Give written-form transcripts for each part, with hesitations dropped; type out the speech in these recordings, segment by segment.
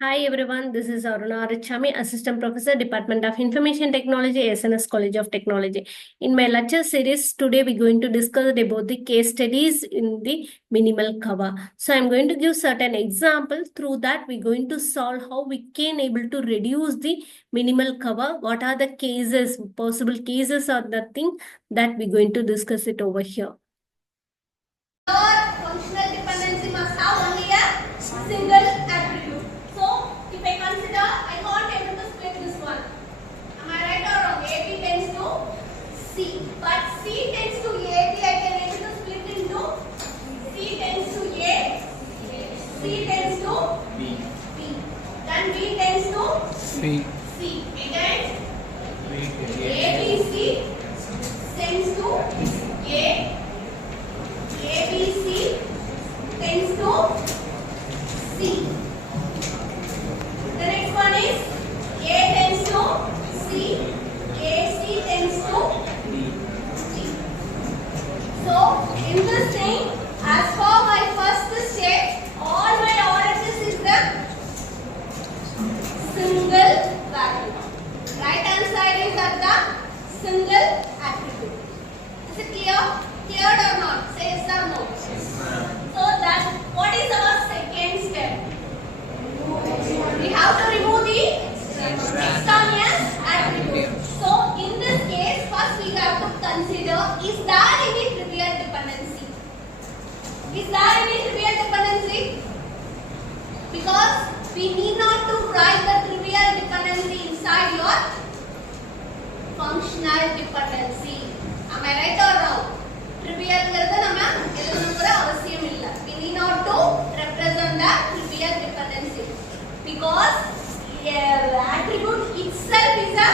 Hi everyone, this is Aruna Arichami, Assistant Professor, Department of Information Technology, SNS College of Technology. In my lecture series, today we're going to discuss about the case studies in the minimal cover. So I'm going to give certain examples. Through that, we're going to solve how we can able to reduce the minimal cover. What are the cases, possible cases or the thing that we're going to discuss it over here. Your functional dependency must have only a single attribute. So, if I consider, I can't able to split this one. Am I right or wrong? AB tends to C. But C tends to AB, I can able to split into C tends to A, C tends to B. Then B tends to C. Again, ABC tends to A. ABC tends to C. The next one is A tends to C, AC tends to D. So, in this thing, as for my first step, all my RHS is the single value. Right hand side is at the single attribute. Is it clear? Cleared or not? Say yes or no. Yes, ma'am. So that what is our second step? We have to remove the extraneous attribute. So in this case, first we have to consider, is there any trivial dependency? Is there any trivial dependency? Because we need not to write the trivial dependency inside your functional dependency. Am I right or wrong? Trivial நம்ம எழுதணும்ங்கற அவசியம் இல்ல. We need not to represent the trivial dependency because attribute itself is a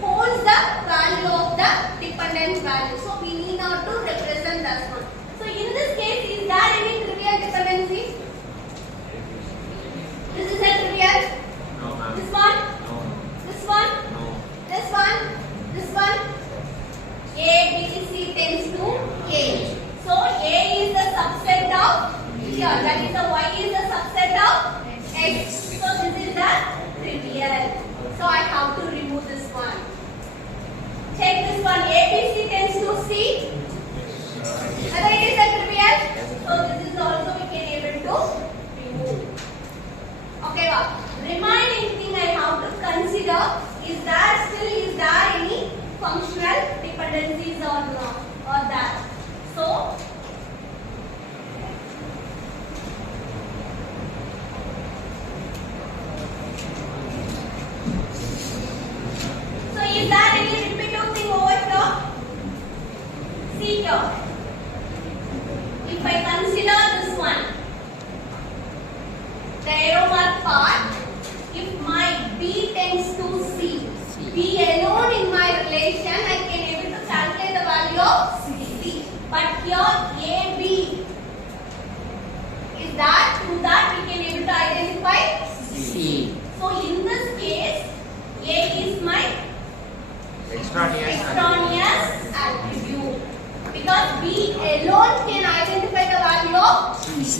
holds the value of the dependent value. So we need not to represent that one. So in this case, is there any trivial dependency? This is a trivial. No, ma'am. This one. No. This one. No. This one. This one. A, B, C tends to A. So A is the subset of here. That is the Y is the subset of X. So this is the trivial. So I have to remove this one. Check this one. A, B, C tends to C. Whether it is a trivial. So this is also we can able to remove. Okay, well, remaining thing I have to consider is there any functional dependencies or not or that. So is there any repetitive thing over here? See here. If I consider this one, the arrow mark part, if my B tends to C, B alone in my relation, I can able to calculate the value of C. But here AB is that, through that we can able to identify C. So in this case, A is my extraneous attribute. Because B alone can identify the value of C.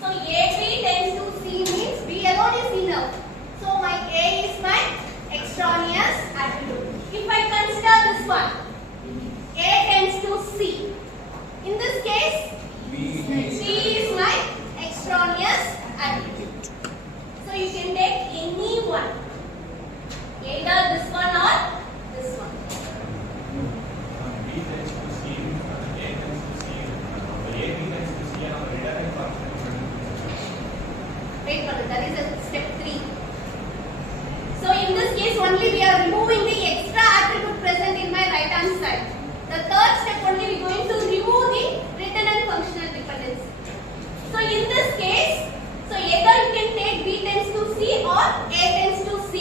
So AB tends to C means B alone is enough. So my A is my extraneous attribute. If I consider this one, A tends to C. In this case, C is my extraneous attribute. So you can take any one, either this one or this one. Wait for it. That is a step 3. So in this case only we are removing the extra attribute present in my right hand side. The third step only we are going to remove the written and functional dependency. So in this case, so either you can take B tends to C or A tends to C.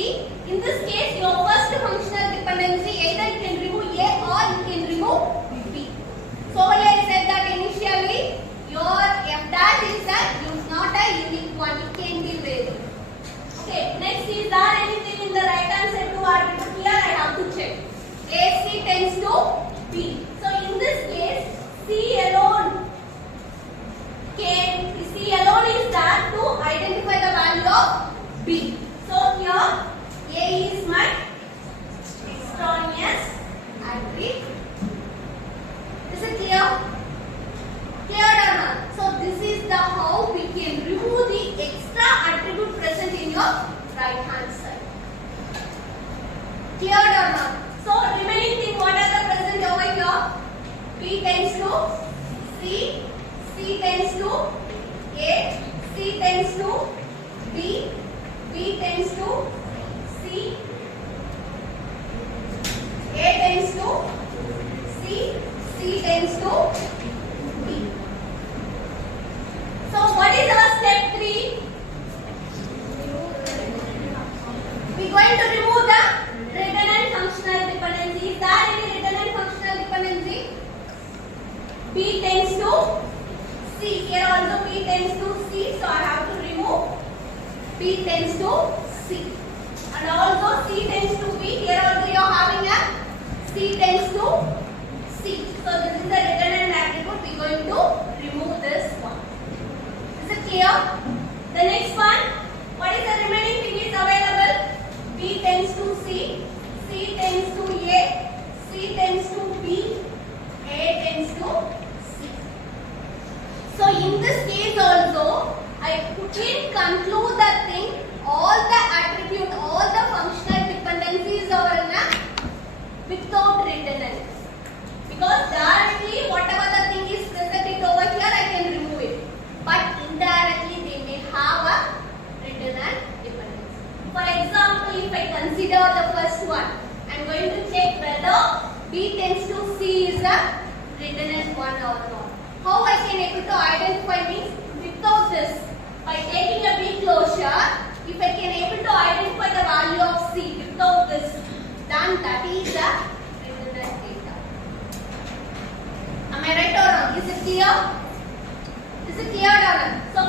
In this case, your first functional dependency either you can remove A or you can remove B. So earlier I said that initially your F dash is not a unique one. It can be variable. Okay, next is there anything in the right hand side to attribute? Here I Is it clear? Clear or not? So this is the how we can remove the extra attribute present in your right hand side. Clear or not? So remaining thing, what are the present over here? B tends to C, C tends to A, C tends to B, B tends to C, A tends to C, C tends to B. So what is our step 3? We are going to remove the redundant functional dependency. Is there any redundant functional dependency? B tends to C. Here also B tends to C. So I have to remove B tends to C. And also C tends to B. Here also you are having a C tends to C. So this is the redundant attribute. We are going to remove this one. Is it clear? The next one. What is the remaining thing is available? B tends to C. C tends to A. C tends to B. A tends to C. So in this case also, I can conclude the thing, all the attribute, all the functional dependencies are in a without redundance. Because directly whatever the thing is presented over here, I can remove it. But indirectly they may have a redundant dependency. For example, if I consider the first one, I am going to check whether B tends to C is a redundant one or not. How I can able to identify means without this. By taking a B closure, if I can able to identify the value of C without this, then that is a redundant data. Am I right or wrong? Is it clear? Is it clear or not? So